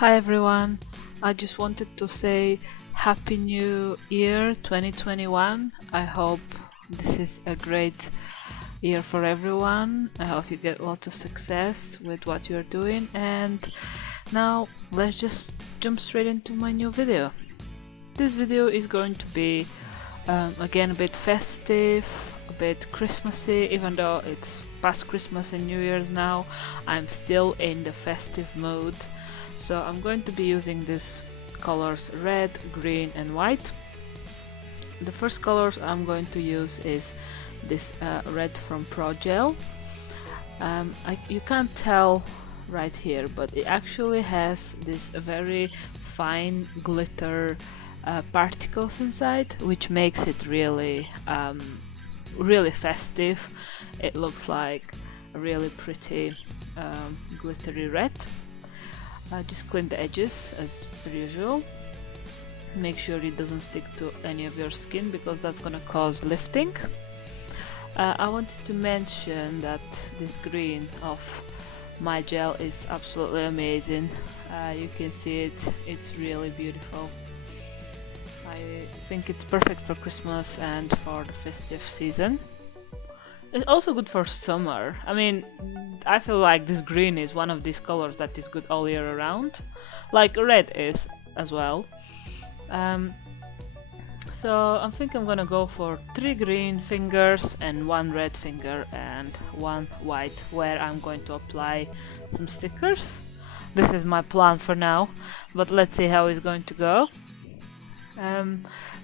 Hi everyone, I just wanted to say Happy New Year 2021. I hope this is a great year for everyone. I hope you get lots of success with what you're doing, and now let's just jump straight into my new video. This video is going to be again a bit festive, a bit Christmassy. Even though it's past Christmas and New Year's now, I'm still in the festive mood. So I'm going to be using these colors red, green and white. The first colors I'm going to use is this red from Pro Gel. You can't tell right here, but it actually has this very fine glitter particles inside, which makes it really really festive. It looks like a really pretty glittery red. Just clean the edges as per usual. Make sure it doesn't stick to any of your skin because that's gonna cause lifting. I wanted to mention that this green of my gel is absolutely amazing. You can see it, it's really beautiful. I think it's perfect for Christmas and for the festive season. It's also good for summer. I mean, I feel like this green is one of these colors that is good all year around, like red is as well. So I think I'm gonna go for 3 green fingers and 1 red finger and 1 white, where I'm going to apply some stickers. This is my plan for now, but let's see how it's going to go.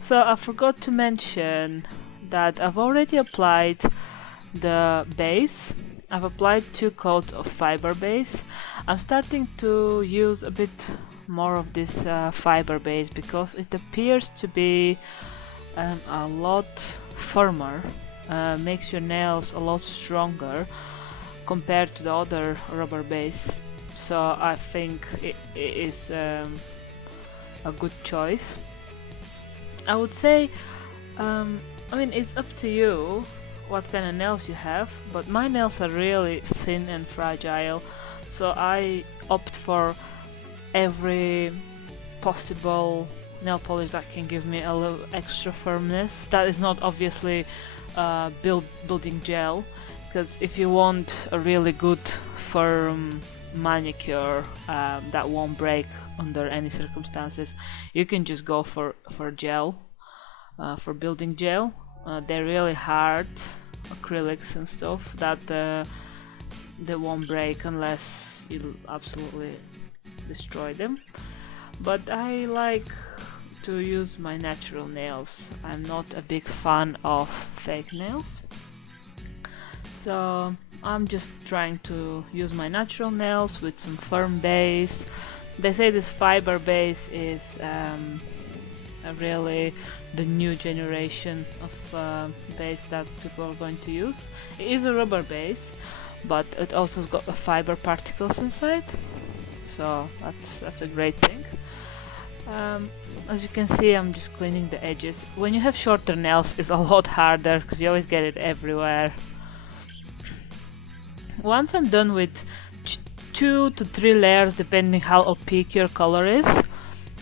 So I forgot to mention that I've already applied the base. I've applied 2 coats of fiber base. I'm starting to use a bit more of this fiber base because it appears to be a lot firmer, makes your nails a lot stronger compared to the other rubber base. So I think it is a good choice. I would say, I mean, it's up to you what kind of nails you have, but my nails are really thin and fragile, so I opt for every possible nail polish that can give me a little extra firmness. That is not obviously building gel, because if you want a really good firm manicure that won't break under any circumstances, you can just go for gel, for building gel. They're really hard acrylics and stuff that they won't break unless you absolutely destroy them. But I like to use my natural nails. I'm not a big fan of fake nails, so I'm just trying to use my natural nails with some firm base. They say this fiber base is really the new generation of base that people are going to use. It is a rubber base, but it also has got the fiber particles inside, so that's a great thing. As you can see, I'm just cleaning the edges. When you have shorter nails, it's a lot harder because you always get it everywhere. Once I'm done with 2 to 3 layers, depending how opaque your color is,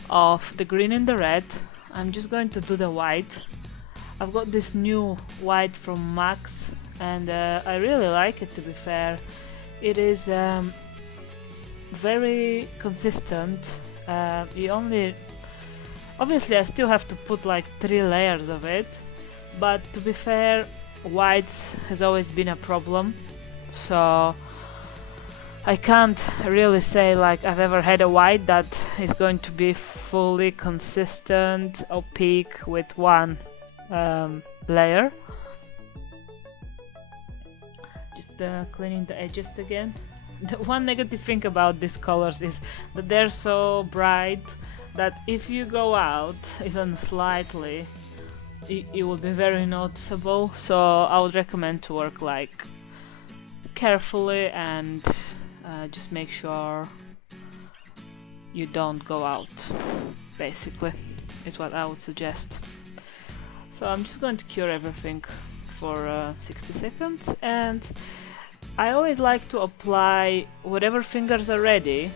of the green and the red, I'm just going to do the white. I've got this new white from Max, and I really like it, to be fair. It is very consistent. Obviously I still have to put like 3 layers of it, but to be fair, whites has always been a problem, so I can't really say like I've ever had a white that is going to be fully consistent, opaque with 1 layer. Just cleaning the edges again. The one negative thing about these colors is that they're so bright that if you go out even slightly, it will be very noticeable. So I would recommend to work like carefully and just make sure you don't go out, basically, is what I would suggest. So I'm just going to cure everything for 60 seconds, and I always like to apply whatever fingers are ready.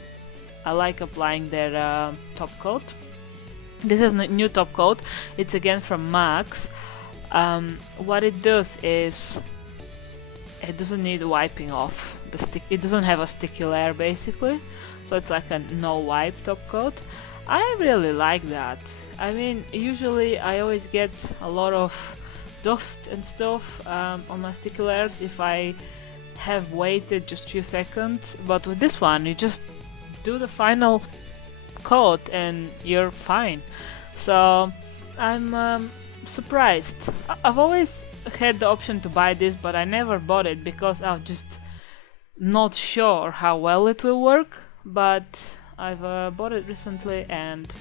I like applying their top coat. This is a new top coat. It's again from Max. What it does is it doesn't need wiping off the stick. It doesn't have a sticky layer basically, so it's like a no wipe top coat. I really like that. I mean, usually I always get a lot of dust and stuff on my sticky layers if I have waited just a few seconds, but with this one you just do the final coat and you're fine. So I'm surprised. I've always had the option to buy this, but I never bought it because I was just not sure how well it will work, but I've bought it recently and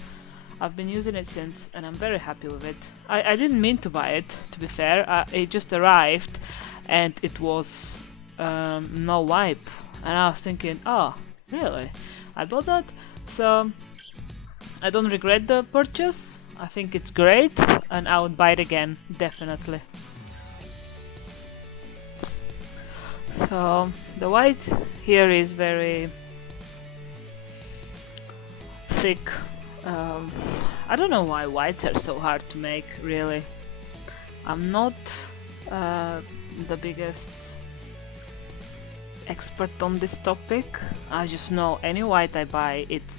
I've been using it since, and I'm very happy with it. I didn't mean to buy it, to be fair. It just arrived and it was no wipe, and I was thinking, oh really, I bought that? So I don't regret the purchase. I think it's great and I would buy it again, definitely. So the white here is very thick. I don't know why whites are so hard to make, really. I'm not the biggest expert on this topic. I just know any white I buy, it's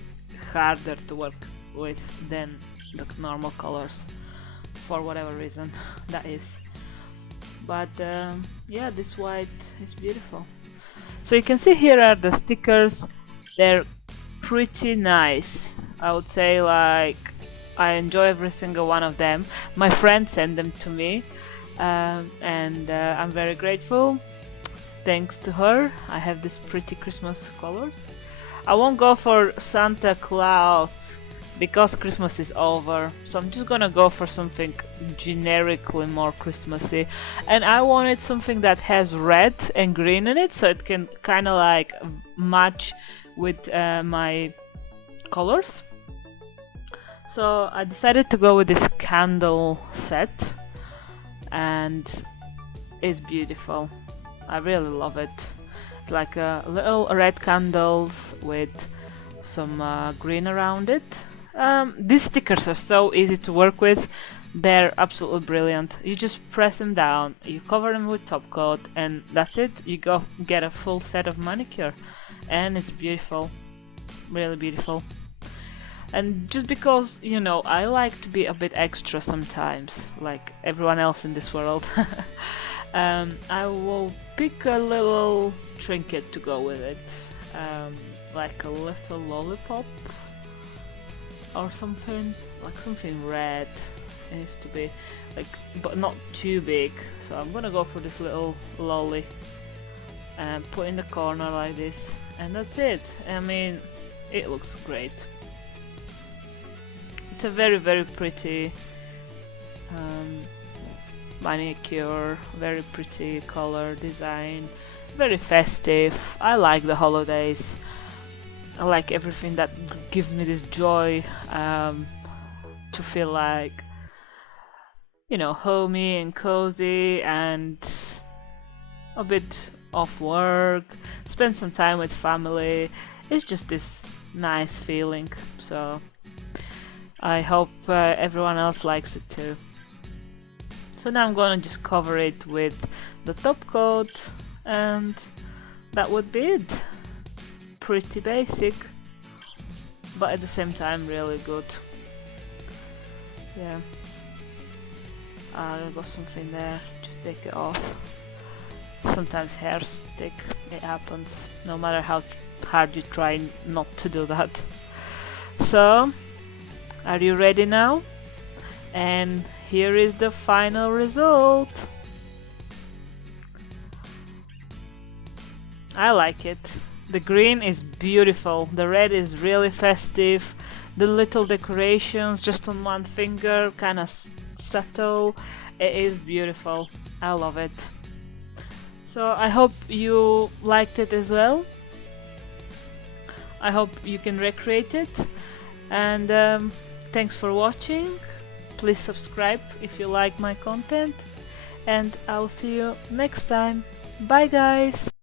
harder to work with than the normal colors, for whatever reason that is. But yeah, this white is beautiful. So you can see here are the stickers. They're pretty nice. I would say, like, I enjoy every single one of them. My friend sent them to me, and I'm very grateful. Thanks to her, I have these pretty Christmas colors. I won't go for Santa Claus because Christmas is over, so I'm just gonna go for something generically more Christmassy. And I wanted something that has red and green in it, so it can kind of like match with my colors. So I decided to go with this candle set, and it's beautiful. I really love it. Like little red candles with some green around it. These stickers are so easy to work with. They're absolutely brilliant. You just press them down, you cover them with top coat, and that's it. You go get a full set of manicure, and it's beautiful, really beautiful. And just because, you know, I like to be a bit extra sometimes, like everyone else in this world, I will pick a little trinket to go with it, like a little lollipop or something, like something red. It needs to be like, but not too big. So I'm gonna go for this little lolly and put in the corner like this, and that's it. I mean, it looks great. It's a very, very pretty manicure, very pretty color design, very festive. I like the holidays. I like everything that gives me this joy, to feel like, you know, homey and cozy and a bit off work, spend some time with family. It's just this nice feeling. So I hope everyone else likes it too. So now I'm gonna just cover it with the top coat, and that would be it. Pretty basic, but at the same time really good. Yeah. I got something there, just take it off. Sometimes hair stick, it happens, no matter how hard you try not to do that. So, are you ready now? And here is the final result. I like it. The green is beautiful, the red is really festive, the little decorations just on one finger, kind of subtle. It is beautiful. I love it. So I hope you liked it as well. I hope you can recreate it, and thanks for watching. Please subscribe if you like my content, and I'll see you next time. Bye guys!